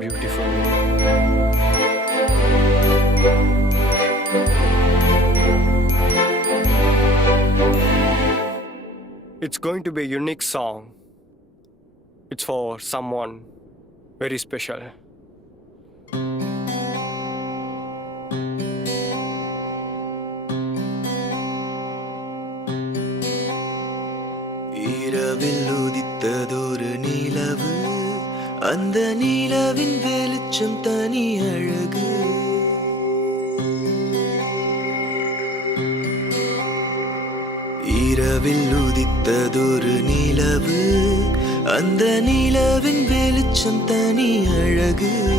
beautiful. It's going to be a unique song. It's for someone very special. இரவில் உதித்ததொரு நிலவு, அந்த நிலவின் வெளிச்சம் தனி அழகு. இரவில் உதித்ததொரு நிலவு, அந்த நிலவின் வெளிச்சம் தனி அழகு.